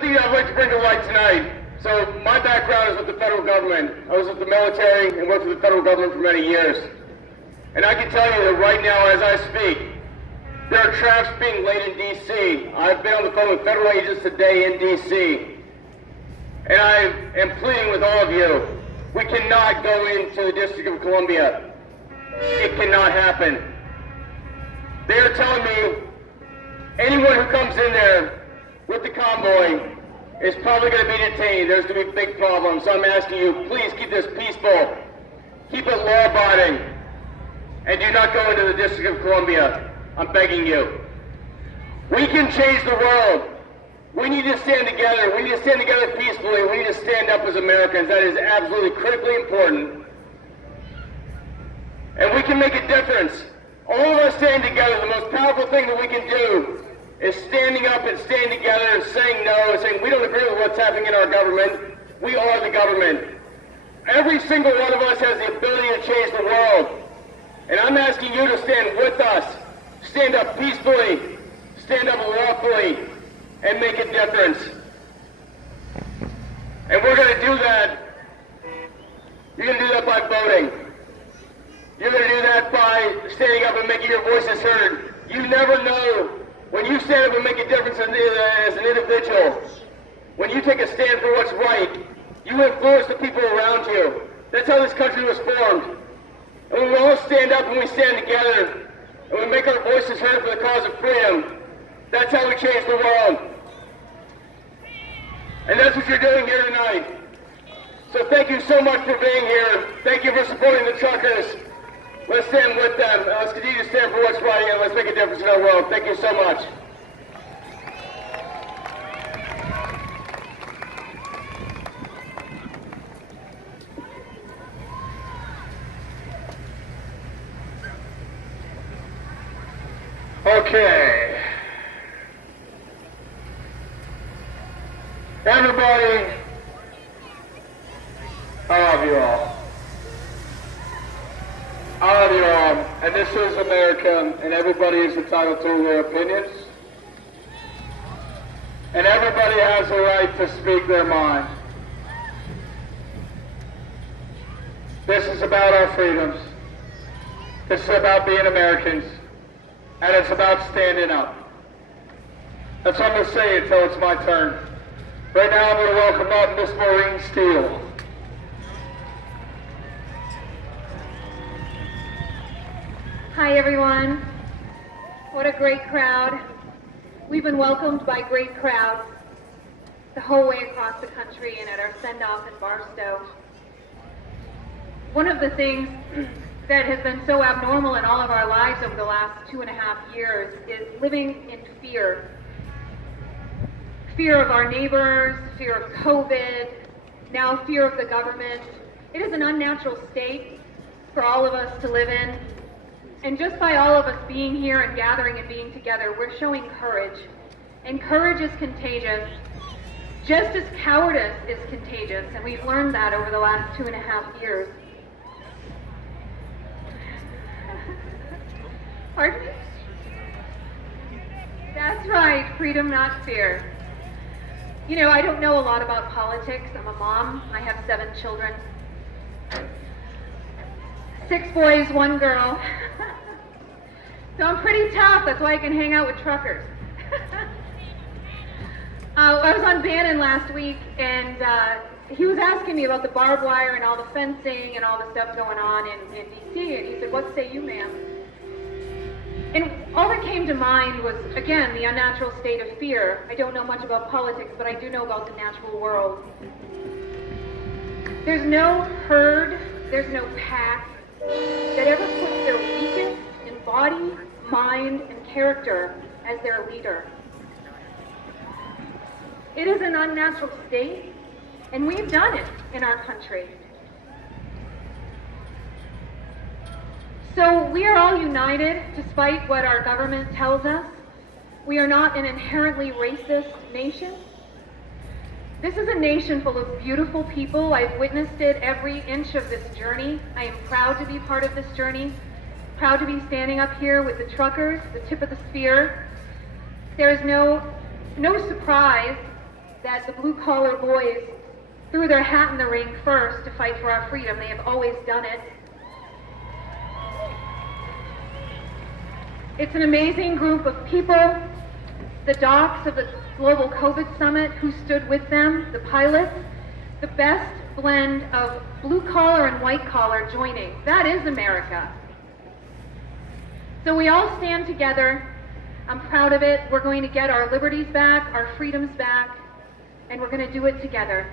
thing I'd like to bring to light tonight. So my background is with the federal government. I was with the military and worked with the federal government for many years. And I can tell you that right now, as I speak, there are traps being laid in D.C. I've been on the phone with federal agents today in D.C. And I am pleading with all of you, we cannot go into the District of Columbia. It cannot happen. They are telling me anyone who comes in there with the convoy is probably going to be detained. There's going to be big problems. So I'm asking you, please keep this peaceful. Keep it law-abiding. And do not go into the District of Columbia. I'm begging you. We can change the world. We need to stand together. We need to stand together peacefully. We need to stand up as Americans. That is absolutely critically important. And we can make a difference. All of us standing together, the most powerful thing that we can do is standing up and standing together and saying no, and saying we don't agree with what's happening in our government. We are the government. Every single one of us has the ability to change the world. And I'm asking you to stand with us. Stand up peacefully. Stand up lawfully. And make a difference. And we're going to do that. You're going to do that by voting. You're going to do that by standing up and making your voices heard. You never know. When you stand up and make a difference as an individual, when you take a stand for what's right, you influence the people around you. That's how this country was formed. And when we all stand up and we stand together, and we make our voices heard for the cause of freedom, that's how we change the world. And that's what you're doing here tonight. So thank you so much for being here. Thank you for supporting the truckers. Let's stand with them. Let's continue to stand for what's right, and let's make a difference in our world. Thank you so much. Okay. Everybody, I love you all. I love you all. And this is America, and everybody is entitled to their opinions. And everybody has a right to speak their mind. This is about our freedoms. This is about being Americans. And it's about standing up. That's what I'm going to say until it's my turn. Right now I'm going to welcome up Miss Maureen Steele. Hi everyone. What a great crowd. We've been welcomed by great crowds the whole way across the country and at our send-off in Barstow. One of the things that has been so abnormal in all of our lives over the last 2.5 years is living in fear. Fear of our neighbors, fear of COVID, now fear of the government. It is an unnatural state for all of us to live in. And just by all of us being here and gathering and being together, we're showing courage. And courage is contagious, just as cowardice is contagious. And we've learned that over the last 2.5 years. Pardon me? That's right, freedom, not fear. You know, I don't know a lot about politics. I'm a mom. I have 7 children. 6 boys, 1 girl. So I'm pretty tough. That's why I can hang out with truckers. I was on Bannon last week, and he was asking me about the barbed wire and all the fencing and all the stuff going on in D.C., and he said, "What say you, ma'am?" And all that came to mind was, again, the unnatural state of fear. I don't know much about politics, but I do know about the natural world. There's no herd, there's no pack that ever puts their weakest in body, mind, and character as their leader. It is an unnatural state, and we've done it in our country. So we are all united, despite what our government tells us. We are not an inherently racist nation. This is a nation full of beautiful people. I've witnessed it every inch of this journey. I am proud to be part of this journey, proud to be standing up here with the truckers, the tip of the spear. There is no surprise that the blue-collar boys threw their hat in the ring first to fight for our freedom. They have always done it. It's an amazing group of people, the docs of the Global COVID Summit who stood with them, the pilots, the best blend of blue-collar and white-collar joining. That is America. So we all stand together. I'm proud of it. We're going to get our liberties back, our freedoms back, and we're going to do it together.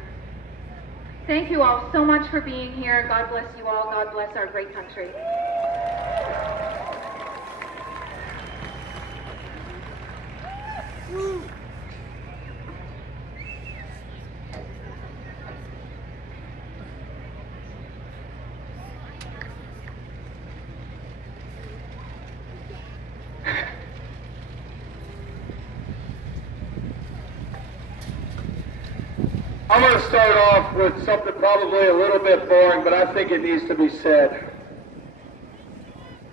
Thank you all so much for being here. God bless you all. God bless our great country. I'm going to start off with something probably a little bit boring, but I think it needs to be said.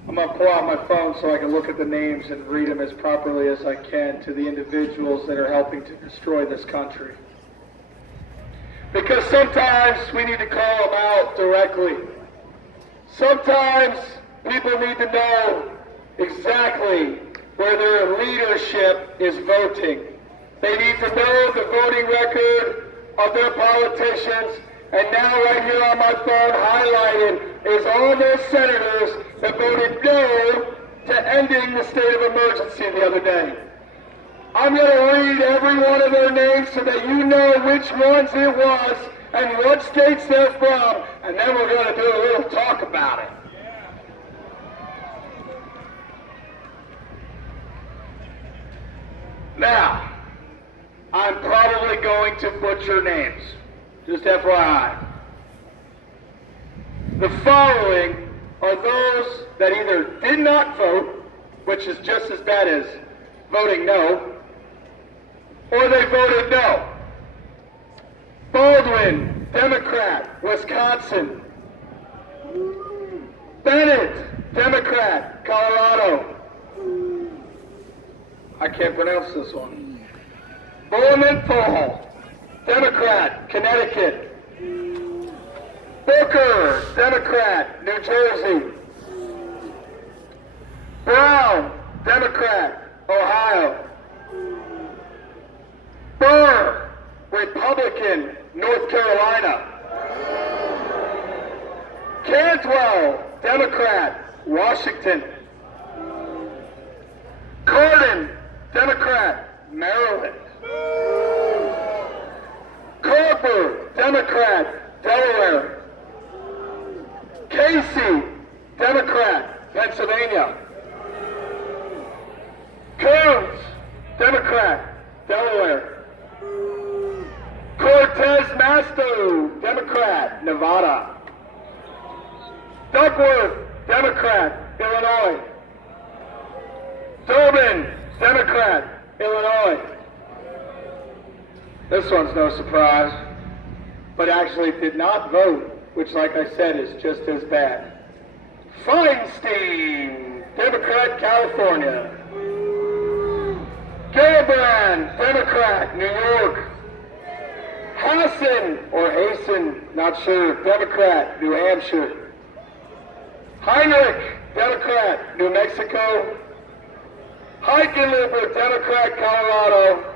I'm going to pull out my phone so I can look at the names and read them as properly as I can to the individuals that are helping to destroy this country. Because sometimes we need to call them out directly. Sometimes people need to know exactly where their leadership is voting. They need to know the voting record of their politicians, and now right here on my phone highlighted is all those senators that voted no to ending the state of emergency the other day. I'm going to read every one of their names so that you know which ones it was and what states they're from, and then we're going to do a little talk about it. Now, I'm probably going to butcher names, just FYI. The following are those that either did not vote, which is just as bad as voting no, or they voted no. Baldwin, Democrat, Wisconsin. Bennett, Democrat, Colorado. I can't pronounce this one. Bowman Paul, Democrat, Connecticut. Booker, Democrat, New Jersey. Brown, Democrat, Ohio. Burr, Republican, North Carolina. Cantwell, Democrat, Washington. Corden, Democrat, Maryland. Carper, Democrat, Delaware. Casey, Democrat, Pennsylvania. Coons, Democrat, Delaware. Cortez Masto, Democrat, Nevada. Duckworth, Democrat, Illinois. Tobin, Democrat, Illinois. This one's no surprise, but actually did not vote, which, like I said, is just as bad. Feinstein, Democrat, California. Gillibrand, Democrat, New York. Hassan, or Hasten, not sure, Democrat, New Hampshire. Heinrich, Democrat, New Mexico. Hickenlooper, Democrat, Colorado.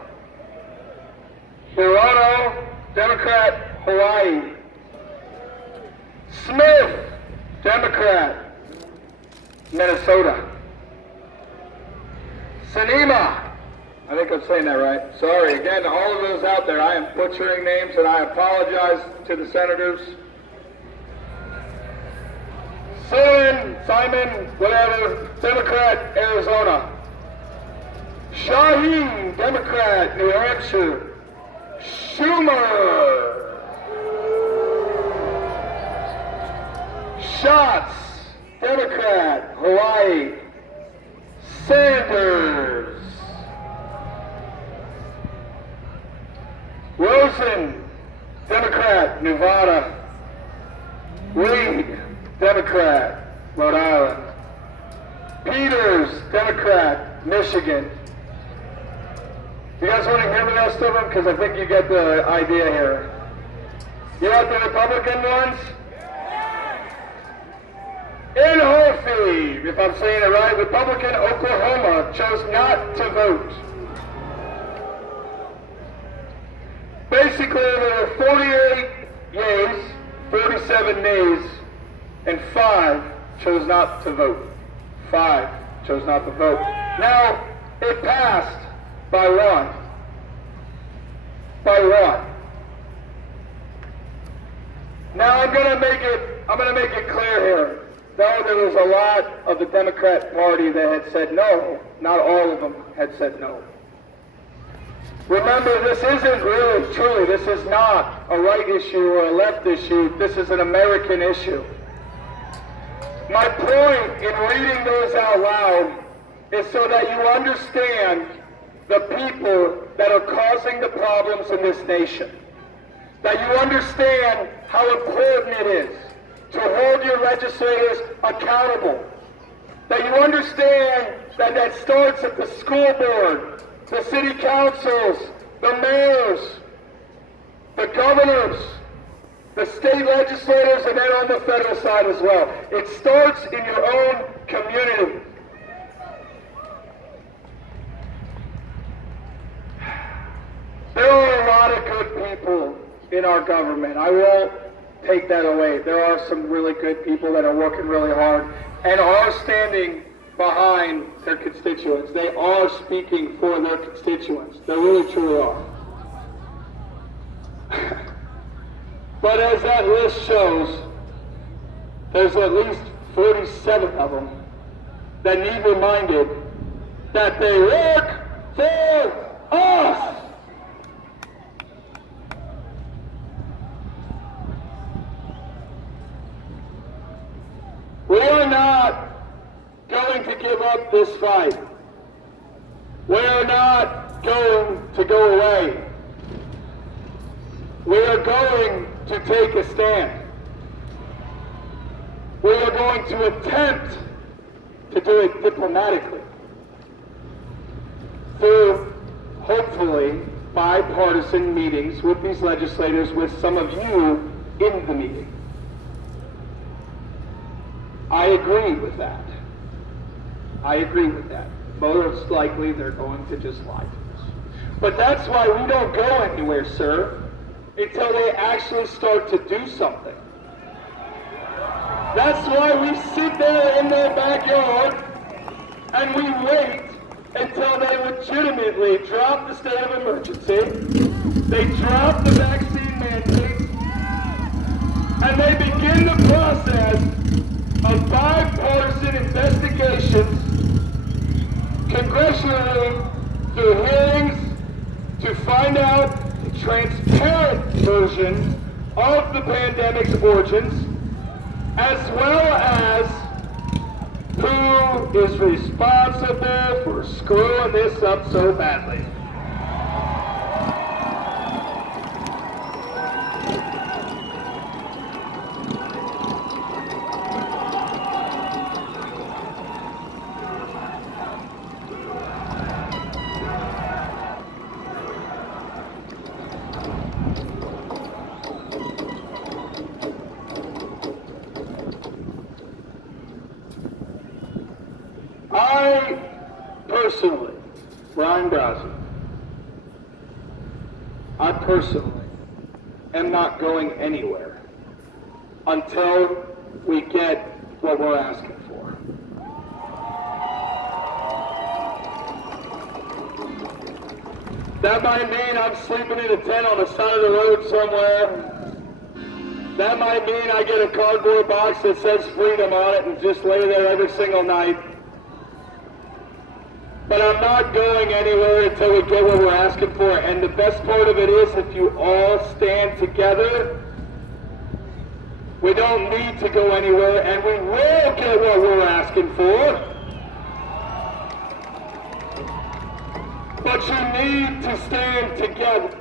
Hirono, Democrat, Hawaii. Smith, Democrat, Minnesota. Sinema, I think I'm saying that right. Sorry, again, to all of those out there, I am butchering names and I apologize to the senators. Simon, whatever, Democrat, Arizona. Shaheen, Democrat, New Hampshire. Schumer. Schatz, Democrat, Hawaii. Sanders. Rosen, Democrat, Nevada. Reed, Democrat, Rhode Island. Peters, Democrat, Michigan. You guys want to hear the rest of them? Because I think you get the idea here. You want the Republican ones? In Hofi, if I'm saying it right, Republican Oklahoma chose not to vote. Basically, there were 48 yeas, 47 nays, and 5 chose not to vote. 5 chose not to vote. Now, it passed by 1. By 1. Now I'm gonna make it clear here. Though there was a lot of the Democrat Party that had said no, not all of them had said no. Remember, this isn't really, truly, this is not a right issue or a left issue. This is an American issue. My point in reading those out loud is so that you understand the people that are causing the problems in this nation. That you understand how important it is to hold your legislators accountable. That you understand that that starts at the school board, the city councils, the mayors, the governors, the state legislators, and then on the federal side as well. It starts in your own community. There are a lot of good people in our government. I won't take that away. There are some really good people that are working really hard and are standing behind their constituents. They are speaking for their constituents. They really truly are. But as that list shows, there's at least 47 of them that need reminded that they work for us. We are not going to give up this fight. We are not going to go away. We are going to take a stand. We are going to attempt to do it diplomatically through, hopefully, bipartisan meetings with these legislators, with some of you in the meeting. I agree with that. I agree with that. Most likely they're going to just lie to us. But that's why we don't go anywhere, sir, until they actually start to do something. That's why we sit there in their backyard and we wait until they legitimately drop the state of emergency, they drop the vaccine mandate, and they begin the process of bipartisan investigations, congressionally, through hearings, to find out the transparent version of the pandemic's origins, as well as who is responsible for screwing this up so badly. I personally, Ryan Browser, I personally am not going anywhere until we get what we're asking for. That might mean I'm sleeping in a tent on the side of the road somewhere. That might mean I get a cardboard box that says freedom on it and just lay there every single night. But I'm not going anywhere until we get what we're asking for. And the best part of it is if you all stand together, we don't need to go anywhere, and we will get what we're asking for. But you need to stand together.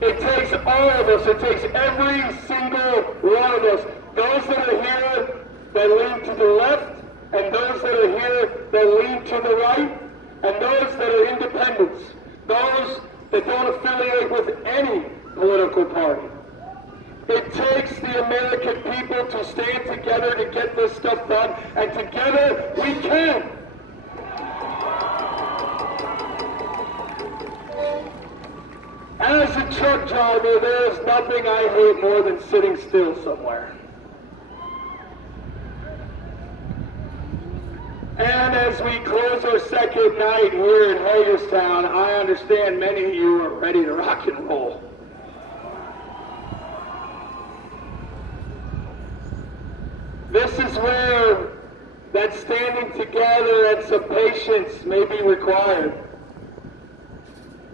It takes all of us. It takes every single one of us. Those that are here that lean to the left, and those that are here that lean to the right, and those that are independents, those that don't affiliate with any political party. It takes the American people to stand together to get this stuff done, and together we can. As a truck driver, there is nothing I hate more than sitting still somewhere. And as we close our second night here in Hagerstown, I understand many of you are ready to rock and roll. This is where that standing together and some patience may be required.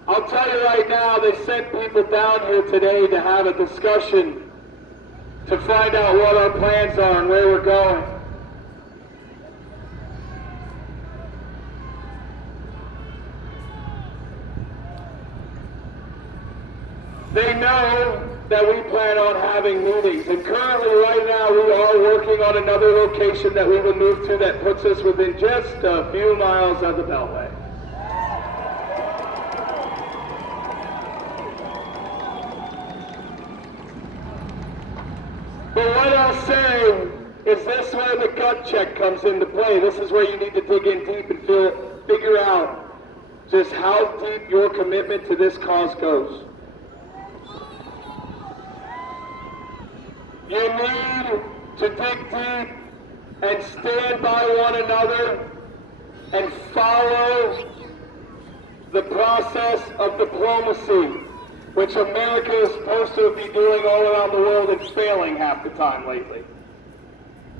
I'll tell you right now, they sent people down here today to have a discussion to find out what our plans are and where we're going. They know that we plan on having meetings, and currently right now we are working on another location that we will move to that puts us within just a few miles of the Beltway. But what I'll say is this where the gut check comes into play. This is where you need to dig in deep and figure out just how deep your commitment to this cause goes. You need to dig deep and stand by one another and follow the process of diplomacy, which America is supposed to be doing all around the world and failing half the time lately.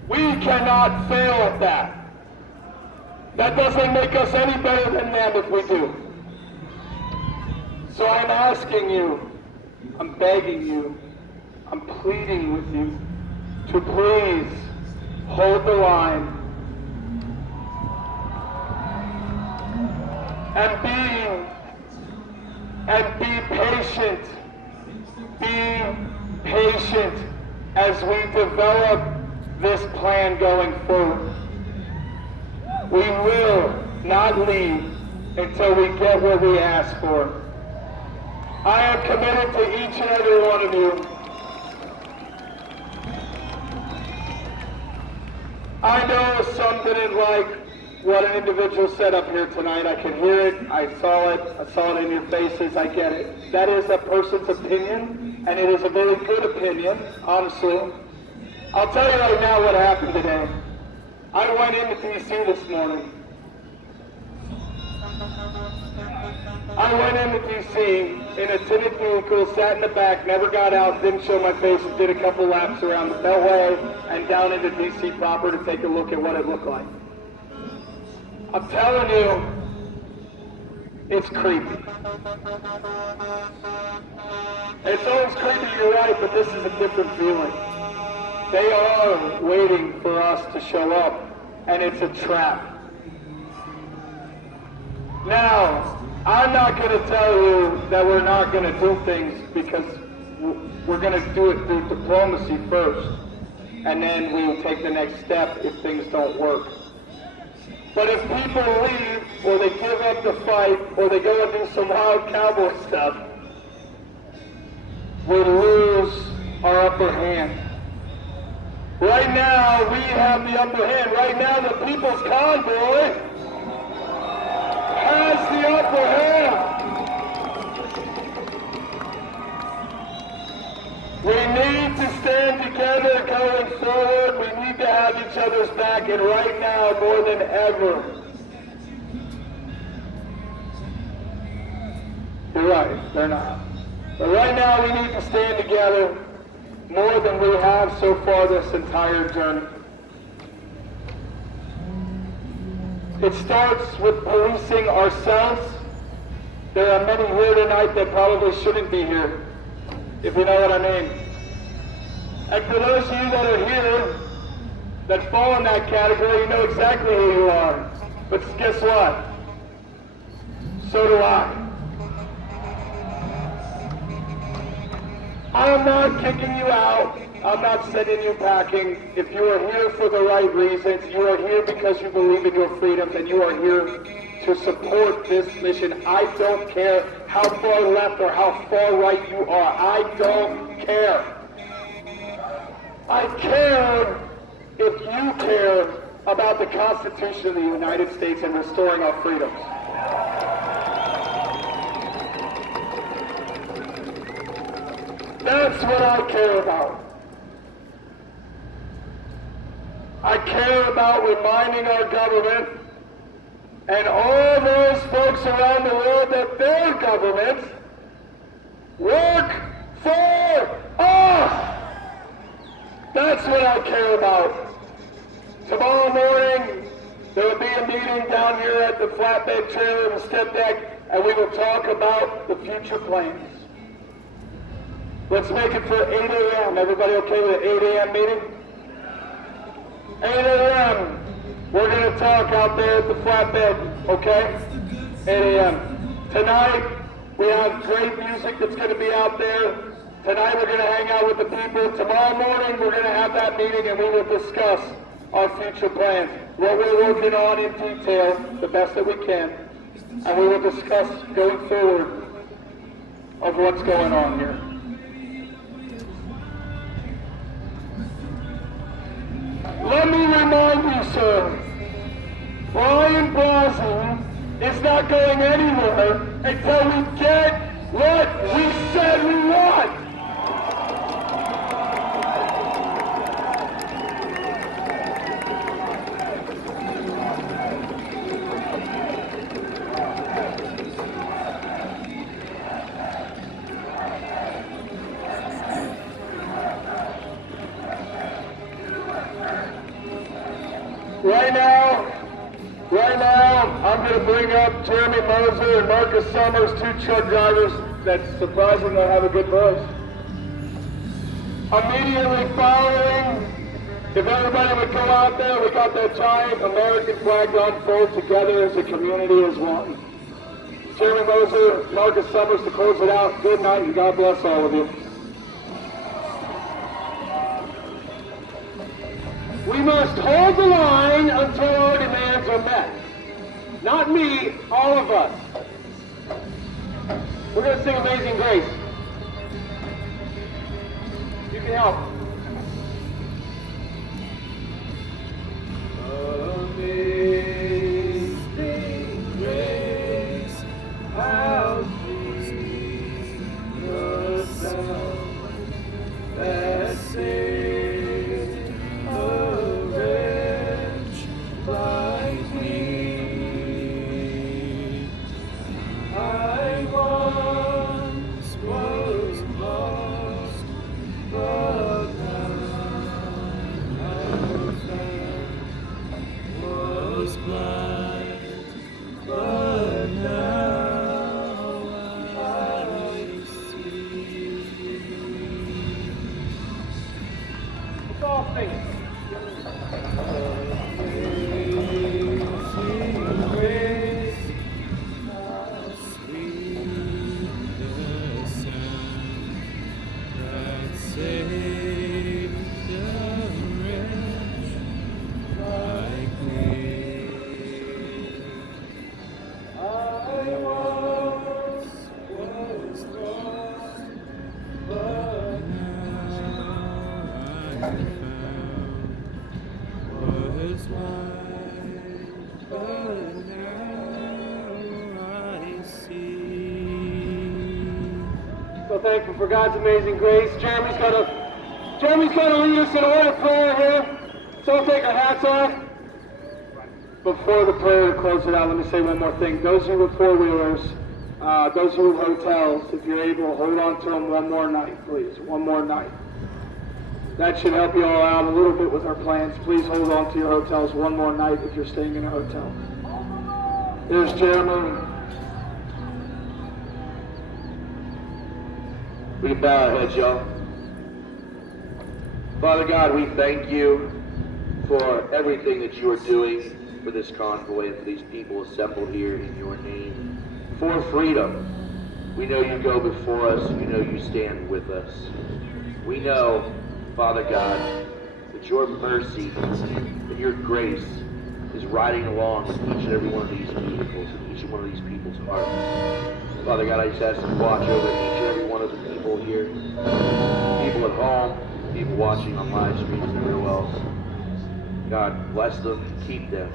We cannot fail at that. That doesn't make us any better than them if we do. So I'm asking you, I'm begging you, I'm pleading with you to please hold the line and be patient. Be patient as we develop this plan going forward. We will not leave until we get what we ask for. I am committed to each and every one of you. I know some didn't like what an individual said up here tonight. I can hear it. I saw it in your faces. I get it. That is a person's opinion, and it is a very good opinion, honestly. I'll tell you right now what happened today. I went into D.C. this morning. I went into D.C. in a tinted vehicle, sat in the back, never got out, didn't show my face, and did a couple laps around the Beltway and down into D.C. proper to take a look at what it looked like. I'm telling you, it's creepy. It's always creepy, you're right, but this is a different feeling. They are waiting for us to show up, and it's a trap. Now, I'm not going to tell you that we're not going to do things, because we're going to do it through diplomacy first, and then we'll take the next step if things don't work. But if people leave, or they give up the fight, or they go and do some wild cowboy stuff, we lose our upper hand. Right now, we have the upper hand. Right now, the People's Convoy has the upper hand. We need to stand together going forward. We need to have each other's back, and right now, more than ever. You're right, they're not. But right now, we need to stand together more than we have so far this entire journey. It starts with policing ourselves. There are many here tonight that probably shouldn't be here, if you know what I mean. And for those of you that are here that fall in that category, you know exactly who you are. But guess what? So do I. I'm not kicking you out. I'm not sending you packing. If you are here for the right reasons, you are here because you believe in your freedoms, and you are here to support this mission. I don't care how far left or how far right you are. I don't care. I care if you care about the Constitution of the United States and restoring our freedoms. That's what I care about. I care about reminding our government and all those folks around the world that their governments work for us. That's what I care about. Tomorrow morning, there will be a meeting down here at the flatbed trailer and the step deck, and we will talk about the future plans. Let's make it for 8 a.m. Everybody okay with an 8 a.m. meeting? 8 a.m. We're going to talk out there at the flatbed, okay? 8 a.m. Tonight, we have great music that's going to be out there. Tonight, we're going to hang out with the people. Tomorrow morning, we're going to have that meeting and we will discuss our future plans, what we're working on in detail, the best that we can, and we will discuss going forward of what's going on here. Let me remind you, sir, Brian Blasey is not going anywhere until we get what we said we want. Right now, I'm going to bring up Jeremy Moser and Marcus Summers, two truck drivers that surprisingly have a good voice. Immediately following, if everybody would go out there, we got that giant American flag unfold together as a community as one. Jeremy Moser, Marcus Summers to close it out. Good night and God bless all of you. We must hold the line until our demands are met. Not me, all of us. We're going to sing Amazing Grace. You can help. Amazing grace, how sweet the sound that saved. So thankful for God's amazing grace. Jeremy's going to lead us in a word of prayer here. So we'll take our hats off. Before the prayer to close it out, let me say one more thing. Those who with four-wheelers, those who with hotels, if you're able, hold on to them one more night, please. One more night. That should help you all out a little bit with our plans. Please hold on to your hotels one more night if you're staying in a hotel. There's Jeremy. We can bow our heads, y'all. Father God, we thank you for everything that you are doing for this convoy and for these people assembled here in your name. For freedom, we know you go before us. We know you stand with us. We know, Father God, that your mercy and your grace is riding along with each and every one of these vehicles and each and one of these people's hearts. Father God, I just ask you to watch over each and every one of the people here, people at home, people watching on live streams and everywhere else. God, bless them, keep them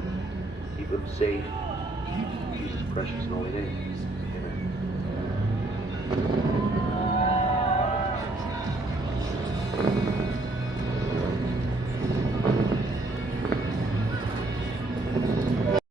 safe. In Jesus' precious and holy name. Amen.